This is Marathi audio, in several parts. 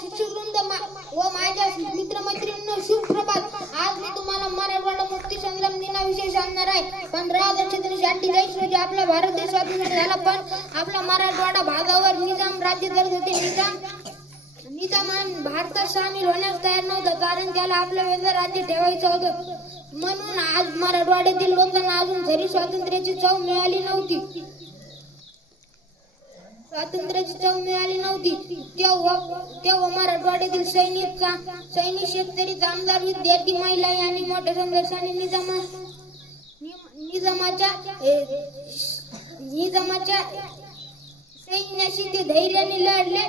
शिक्षकवृंद व माझ्या मित्रमैत्रिणींनो सुप्रभात. आज मी तुम्हाला मराठवाडा मुक्ती संग्राम दिनाविषयी सांगणार आहे. 15 ऑगस्ट 1948 रोजी आपला भारत देश स्वातंत्र्य झाला, पण आपला मराठवाडा भागावर निजाम राज्य करत होते. निजाम भारतात सामील होण्यास तयार नव्हता, कारण त्याला आपलं वेगळं राज्य ठेवायचं होतं. म्हणून आज मराठवाड्यातील लोकांना अजून तरी स्वातंत्र्याची चव मिळाली नव्हती. तेव्हा मराठवाड्यातील सैनिक, शेतकरी, आमदार, विद्यार्थी, महिला यांनी मोठ्या संघर्षाने निजामाच्या सैन्याशी ते धैर्याने लढले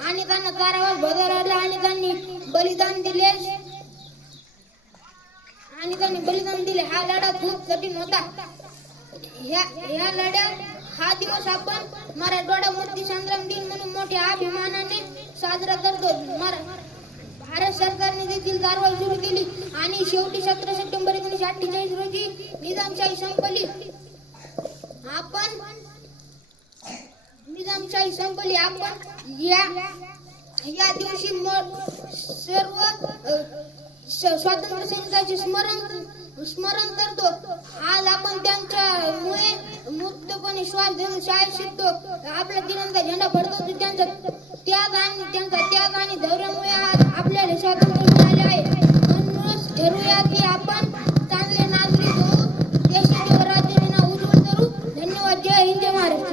आणि त्यांना कारावास भरवला आणि त्यांनी बलिदान दिले. हा लढा खूप कठीण होता. ह्या लढ्यात हा दिवस आपण मराठवाडा मुक्ती संग्राम दिन म्हणून मोठ्या अभिमानाने साजरा करतो. भारत सरकारने देखील कारवाई सुरू केली आणि शेवटी 17 सप्टेंबर 1948 रोजी निजामशाही संपली. आपण या दिवशी सर्व स्वातंत्र्य सैनिकांचे स्मरण करतो. आज आपण त्यांच्यामुळे मुक्तपणे श्वास घेऊन शाळेत शिकतो. आपला तिरंगा झेंडा फडकवतो. त्यांचा त्याग आणि धैर्यामुळे